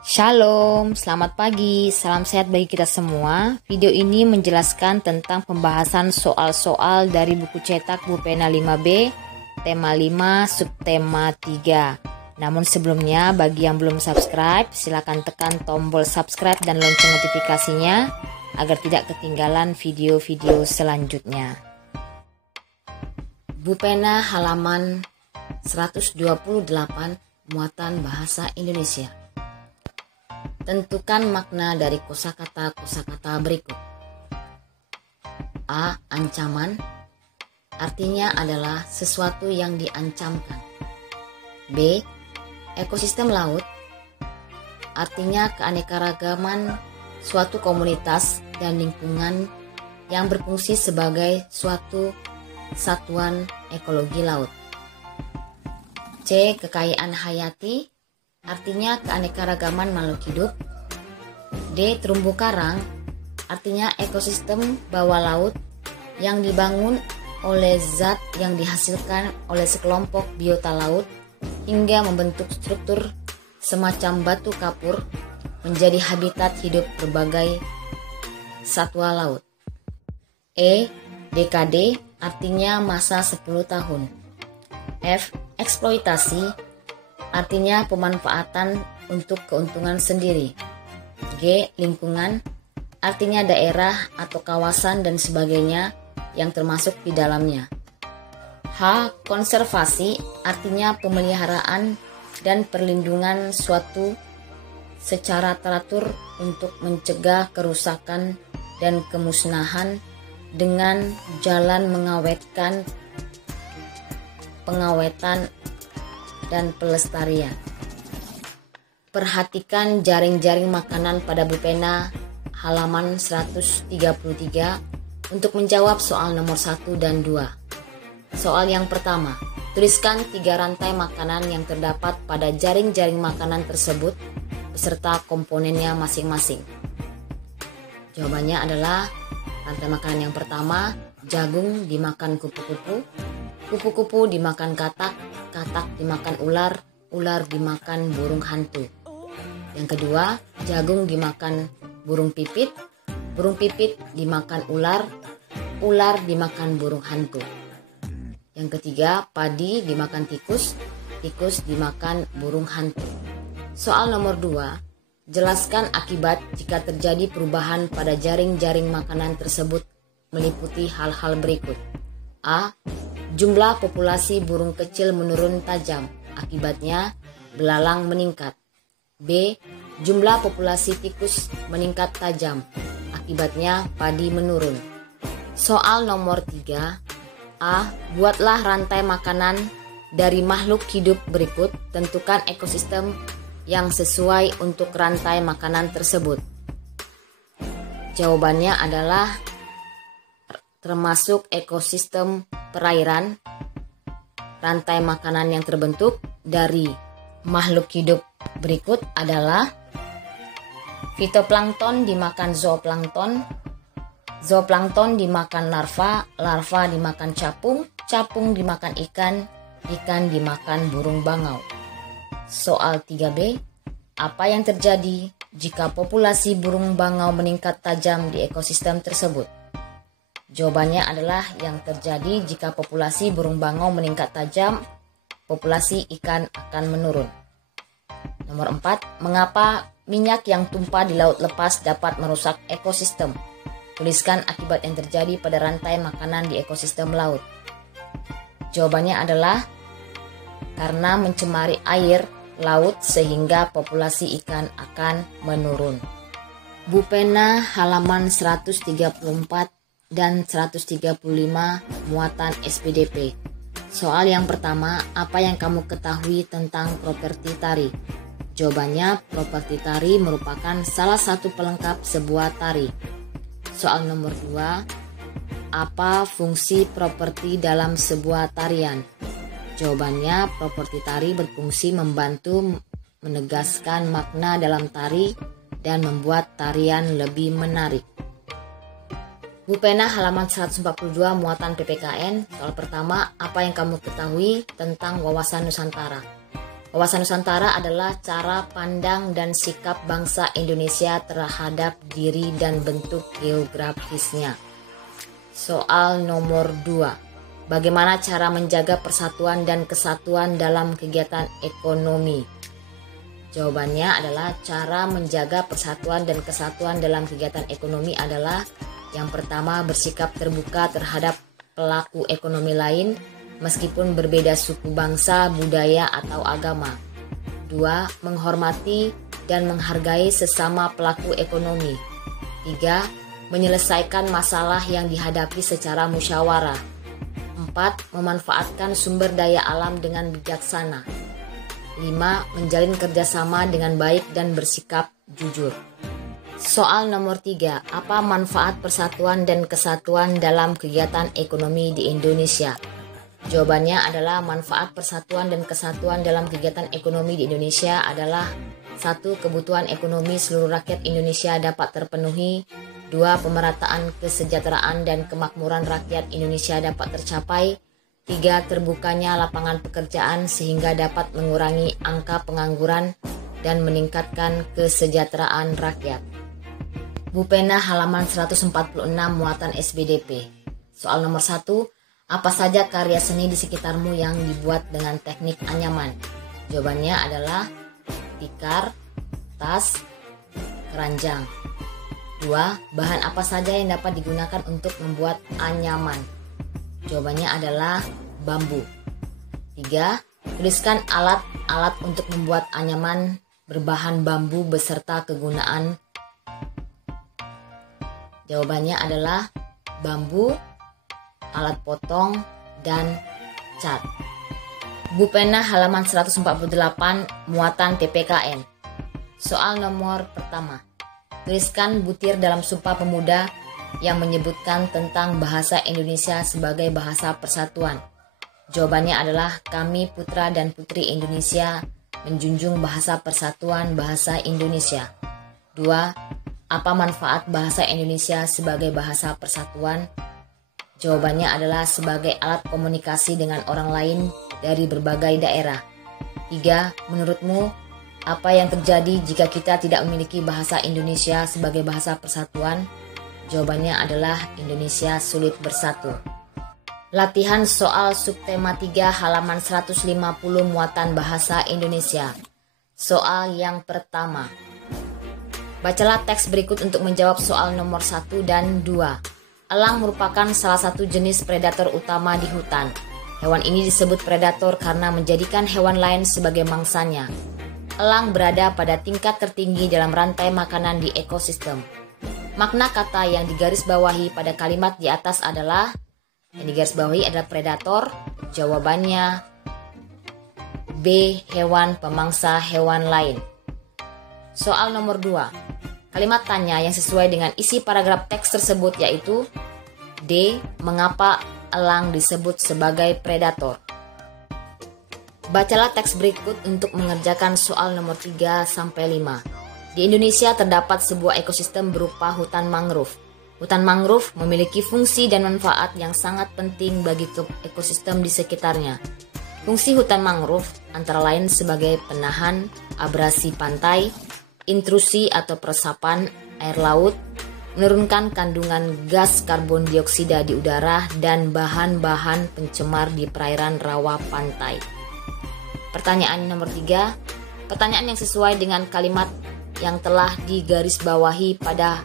Shalom, selamat pagi, salam sehat bagi kita semua. Video ini menjelaskan tentang pembahasan soal-soal dari buku cetak Bu Pena 5B, tema 5, subtema 3. Namun sebelumnya, bagi yang belum subscribe, silakan tekan tombol subscribe dan lonceng notifikasinya agar tidak ketinggalan video-video selanjutnya. Bu Pena halaman 128, muatan bahasa Indonesia. Tentukan makna dari kosakata berikut. A. Ancaman, artinya adalah sesuatu yang diancamkan. B. Ekosistem laut, artinya keanekaragaman suatu komunitas dan lingkungan yang berfungsi sebagai suatu satuan ekologi laut. C. Kekayaan hayati, artinya keanekaragaman makhluk hidup. D. Terumbu karang, artinya ekosistem bawah laut yang dibangun oleh zat yang dihasilkan oleh sekelompok biota laut hingga membentuk struktur semacam batu kapur menjadi habitat hidup berbagai satwa laut. E. Dekade, artinya masa 10 tahun. F. Eksploitasi, artinya pemanfaatan untuk keuntungan sendiri. G. Lingkungan, artinya daerah atau kawasan dan sebagainya yang termasuk di dalamnya. H. Konservasi, artinya pemeliharaan dan perlindungan suatu secara teratur untuk mencegah kerusakan dan kemusnahan dengan jalan pengawetan dan pelestarian. Perhatikan jaring-jaring makanan pada Bu Pena halaman 133 untuk menjawab soal nomor 1 dan 2. Soal yang pertama, tuliskan 3 rantai makanan yang terdapat pada jaring-jaring makanan tersebut beserta komponennya masing-masing. Jawabannya adalah rantai makanan yang pertama, jagung dimakan kupu-kupu, kupu-kupu dimakan katak, katak dimakan ular, ular dimakan burung hantu. Yang kedua, jagung dimakan burung pipit dimakan ular, ular dimakan burung hantu. Yang ketiga, padi dimakan tikus, tikus dimakan burung hantu. Soal nomor 2, jelaskan akibat jika terjadi perubahan pada jaring-jaring makanan tersebut meliputi hal-hal berikut. A. Jumlah populasi burung kecil menurun tajam, akibatnya belalang meningkat. B. Jumlah populasi tikus meningkat tajam, akibatnya padi menurun. Soal nomor 3. A. Buatlah rantai makanan dari makhluk hidup berikut, tentukan ekosistem yang sesuai untuk rantai makanan tersebut. Jawabannya adalah termasuk ekosistem perairan. Rantai makanan yang terbentuk dari makhluk hidup berikut adalah fitoplankton dimakan zooplankton, zooplankton dimakan larva, larva dimakan capung, capung dimakan ikan, ikan dimakan burung bangau. Soal 3B, apa yang terjadi jika populasi burung bangau meningkat tajam di ekosistem tersebut? Jawabannya adalah yang terjadi jika populasi burung bangau meningkat tajam, populasi ikan akan menurun. Nomor 4, mengapa minyak yang tumpah di laut lepas dapat merusak ekosistem? Tuliskan akibat yang terjadi pada rantai makanan di ekosistem laut. Jawabannya adalah karena mencemari air laut sehingga populasi ikan akan menurun. Bu Pena halaman 134 dan 135 muatan SPDP. Soal yang pertama, apa yang kamu ketahui tentang properti tari? Jawabannya, properti tari merupakan salah satu pelengkap sebuah tari. Soal nomor 2, apa fungsi properti dalam sebuah tarian? Jawabannya, properti tari berfungsi membantu menegaskan makna dalam tari dan membuat tarian lebih menarik. Bu Pena halaman 142 muatan PPKN. Soal pertama, apa yang kamu ketahui tentang wawasan Nusantara? Wawasan Nusantara adalah cara pandang dan sikap bangsa Indonesia terhadap diri dan bentuk geografisnya. Soal nomor 2. Bagaimana cara menjaga persatuan dan kesatuan dalam kegiatan ekonomi? Jawabannya adalah cara menjaga persatuan dan kesatuan dalam kegiatan ekonomi adalah yang pertama, bersikap terbuka terhadap pelaku ekonomi lain meskipun berbeda suku, bangsa, budaya, atau agama. 2. Menghormati dan menghargai sesama pelaku ekonomi. 3. Menyelesaikan masalah yang dihadapi secara musyawarah. 4. Memanfaatkan sumber daya alam dengan bijaksana. 5. Menjalin kerjasama dengan baik dan bersikap jujur. Soal nomor 3. Apa manfaat persatuan dan kesatuan dalam kegiatan ekonomi di Indonesia? Jawabannya adalah manfaat persatuan dan kesatuan dalam kegiatan ekonomi di Indonesia adalah 1. Kebutuhan ekonomi seluruh rakyat Indonesia dapat terpenuhi. 2. Pemerataan kesejahteraan dan kemakmuran rakyat Indonesia dapat tercapai. 3. Terbukanya lapangan pekerjaan sehingga dapat mengurangi angka pengangguran dan meningkatkan kesejahteraan rakyat. Bupena halaman 146 muatan SBDP. Soal nomor 1. Apa saja karya seni di sekitarmu yang dibuat dengan teknik anyaman? Jawabannya adalah tikar, tas, keranjang. 2. Bahan apa saja yang dapat digunakan untuk membuat anyaman? Jawabannya adalah bambu. 3. Tuliskan alat-alat untuk membuat anyaman berbahan bambu beserta kegunaan. Jawabannya adalah bambu, alat potong, dan cat. Bupena halaman 148 muatan PPKN. Soal nomor pertama. Tuliskan butir dalam Sumpah Pemuda yang menyebutkan tentang bahasa Indonesia sebagai bahasa persatuan. Jawabannya adalah kami putra dan putri Indonesia menjunjung bahasa persatuan bahasa Indonesia. 2. Apa manfaat bahasa Indonesia sebagai bahasa persatuan? Jawabannya adalah sebagai alat komunikasi dengan orang lain dari berbagai daerah. 3. Menurutmu, apa yang terjadi jika kita tidak memiliki bahasa Indonesia sebagai bahasa persatuan? Jawabannya adalah Indonesia sulit bersatu. Latihan soal subtema 3 halaman 150 muatan bahasa Indonesia. Soal yang pertama. Bacalah teks berikut untuk menjawab soal nomor 1 dan 2. Elang merupakan salah satu jenis predator utama di hutan. Hewan ini disebut predator karena menjadikan hewan lain sebagai mangsanya. Elang berada pada tingkat tertinggi dalam rantai makanan di ekosistem. Makna kata yang digarisbawahi pada kalimat di atas adalah, yang digarisbawahi adalah predator. Jawabannya B. Hewan pemangsa hewan lain. Soal nomor 2. Kalimat tanya yang sesuai dengan isi paragraf teks tersebut yaitu D. Mengapa elang disebut sebagai predator? Bacalah teks berikut untuk mengerjakan soal nomor 3-5. Di Indonesia terdapat sebuah ekosistem berupa hutan mangrove. Hutan mangrove memiliki fungsi dan manfaat yang sangat penting bagi ekosistem di sekitarnya. Fungsi hutan mangrove antara lain sebagai penahan abrasi pantai, intrusi atau peresapan air laut, menurunkan kandungan gas karbon dioksida di udara, dan bahan-bahan pencemar di perairan rawa pantai. Pertanyaan nomor 3. Pertanyaan yang sesuai dengan kalimat yang telah digarisbawahi pada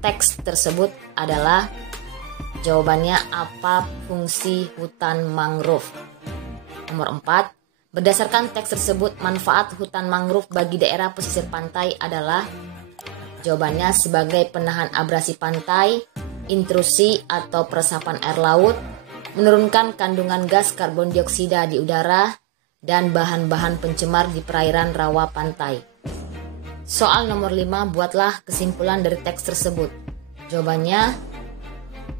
teks tersebut adalah, jawabannya apa fungsi hutan mangrove? Nomor 4. Berdasarkan teks tersebut, manfaat hutan mangrove bagi daerah pesisir pantai adalah, jawabannya sebagai penahan abrasi pantai, intrusi atau peresapan air laut, menurunkan kandungan gas karbon dioksida di udara, dan bahan-bahan pencemar di perairan rawa pantai. Soal nomor 5, buatlah kesimpulan dari teks tersebut. Jawabannya,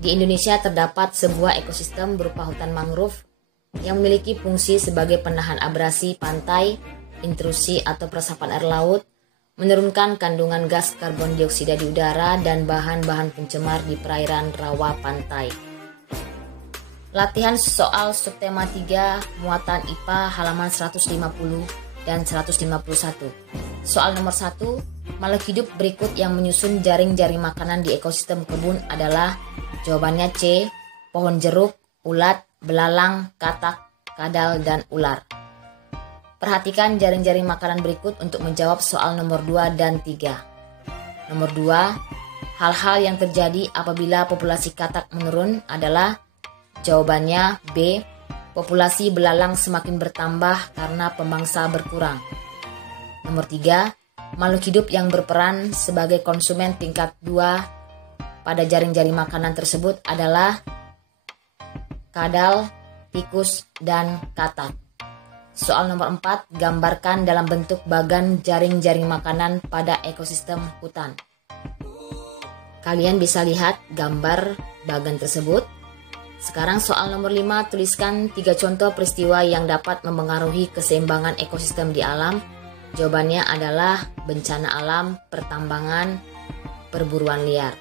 di Indonesia terdapat sebuah ekosistem berupa hutan mangrove yang memiliki fungsi sebagai penahan abrasi pantai, intrusi atau peresapan air laut, menurunkan kandungan gas karbon dioksida di udara, dan bahan-bahan pencemar di perairan rawa pantai. Latihan soal subtema 3 muatan IPA halaman 150 dan 151. Soal nomor 1, makhluk hidup berikut yang menyusun jaring-jaring makanan di ekosistem kebun adalah, jawabannya C, pohon jeruk, ulat, belalang, katak, kadal, dan ular. Perhatikan jaring-jaring makanan berikut untuk menjawab soal nomor 2 dan 3. Nomor 2, hal-hal yang terjadi apabila populasi katak menurun adalah, jawabannya B, populasi belalang semakin bertambah karena pemangsa berkurang. Nomor 3, makhluk hidup yang berperan sebagai konsumen tingkat 2 pada jaring-jaring makanan tersebut adalah kadal, tikus, dan katak. Soal nomor 4, gambarkan dalam bentuk bagan jaring-jaring makanan pada ekosistem hutan. Kalian bisa lihat gambar bagan tersebut. Sekarang soal nomor 5, tuliskan 3 contoh peristiwa yang dapat mempengaruhi keseimbangan ekosistem di alam. Jawabannya adalah bencana alam, pertambangan, perburuan liar.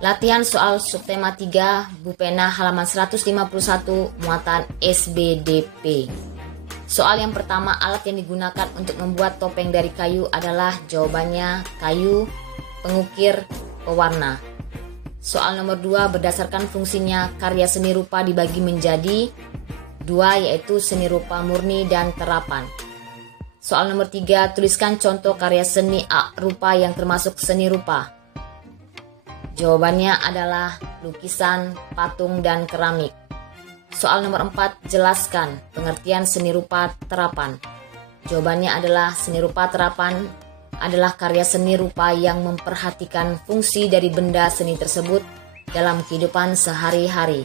Latihan soal subtema 3, Bupena halaman 151, muatan SBDP. Soal yang pertama, alat yang digunakan untuk membuat topeng dari kayu adalah, jawabannya kayu, pengukir, pewarna. Soal nomor 2, berdasarkan fungsinya, karya seni rupa dibagi menjadi 2, yaitu seni rupa murni dan terapan. Soal nomor 3, tuliskan contoh karya seni rupa yang termasuk seni rupa. Jawabannya adalah lukisan, patung, dan keramik. Soal nomor 4, jelaskan pengertian seni rupa terapan. Jawabannya adalah seni rupa terapan adalah karya seni rupa yang memperhatikan fungsi dari benda seni tersebut dalam kehidupan sehari-hari.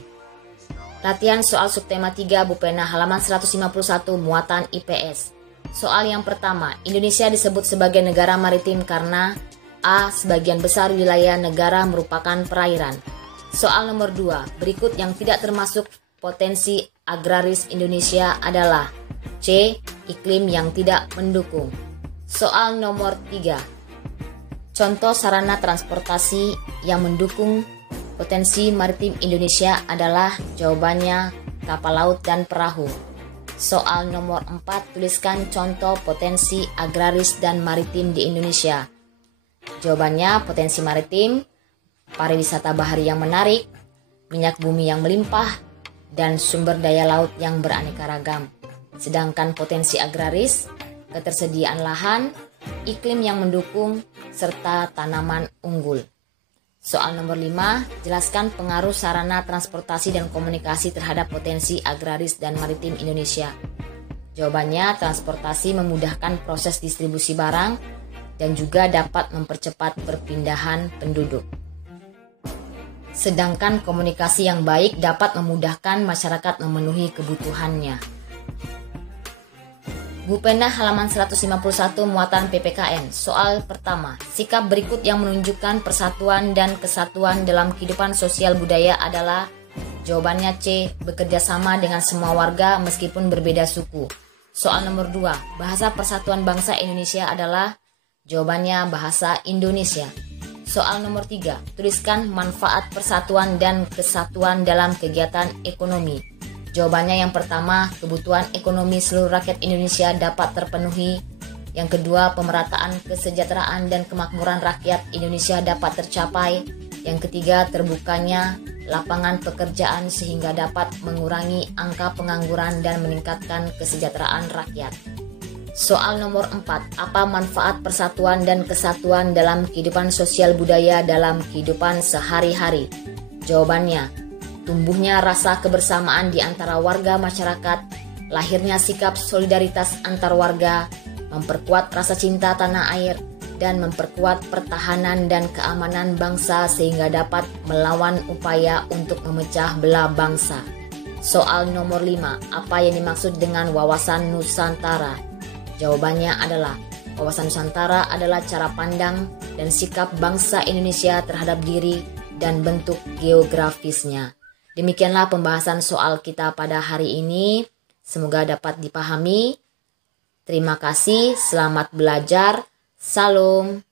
Latihan soal subtema 3, Bupena halaman 151, muatan IPS. Soal yang pertama, Indonesia disebut sebagai negara maritim karena A, sebagian besar wilayah negara merupakan perairan. Soal nomor 2, berikut yang tidak termasuk potensi agraris Indonesia adalah, C, iklim yang tidak mendukung. Soal nomor 3, contoh sarana transportasi yang mendukung potensi maritim Indonesia adalah, jawabannya kapal laut dan perahu. Soal nomor 4, tuliskan contoh potensi agraris dan maritim di Indonesia. Jawabannya potensi maritim, pariwisata bahari yang menarik, minyak bumi yang melimpah, dan sumber daya laut yang beraneka ragam. Sedangkan potensi agraris, ketersediaan lahan, iklim yang mendukung, serta tanaman unggul. Soal nomor 5, jelaskan pengaruh sarana transportasi dan komunikasi terhadap potensi agraris dan maritim Indonesia. Jawabannya, transportasi memudahkan proses distribusi barang dan juga dapat mempercepat perpindahan penduduk. Sedangkan komunikasi yang baik dapat memudahkan masyarakat memenuhi kebutuhannya. Bupena halaman 151, muatan PPKN. Soal pertama, sikap berikut yang menunjukkan persatuan dan kesatuan dalam kehidupan sosial budaya adalah, jawabannya C, bekerja sama dengan semua warga meskipun berbeda suku. Soal nomor 2, bahasa persatuan bangsa Indonesia adalah, jawabannya bahasa Indonesia. Soal nomor 3, tuliskan manfaat persatuan dan kesatuan dalam kegiatan ekonomi. Jawabannya yang pertama, kebutuhan ekonomi seluruh rakyat Indonesia dapat terpenuhi. Yang kedua, pemerataan kesejahteraan dan kemakmuran rakyat Indonesia dapat tercapai. Yang ketiga, terbukanya lapangan pekerjaan sehingga dapat mengurangi angka pengangguran dan meningkatkan kesejahteraan rakyat. Soal nomor 4, apa manfaat persatuan dan kesatuan dalam kehidupan sosial budaya dalam kehidupan sehari-hari? Jawabannya, tumbuhnya rasa kebersamaan di antara warga masyarakat, lahirnya sikap solidaritas antar warga, memperkuat rasa cinta tanah air, dan memperkuat pertahanan dan keamanan bangsa sehingga dapat melawan upaya untuk memecah belah bangsa. Soal nomor 5, apa yang dimaksud dengan wawasan Nusantara? Jawabannya adalah, wawasan Nusantara adalah cara pandang dan sikap bangsa Indonesia terhadap diri dan bentuk geografisnya. Demikianlah pembahasan soal kita pada hari ini. Semoga dapat dipahami. Terima kasih, selamat belajar. Salam.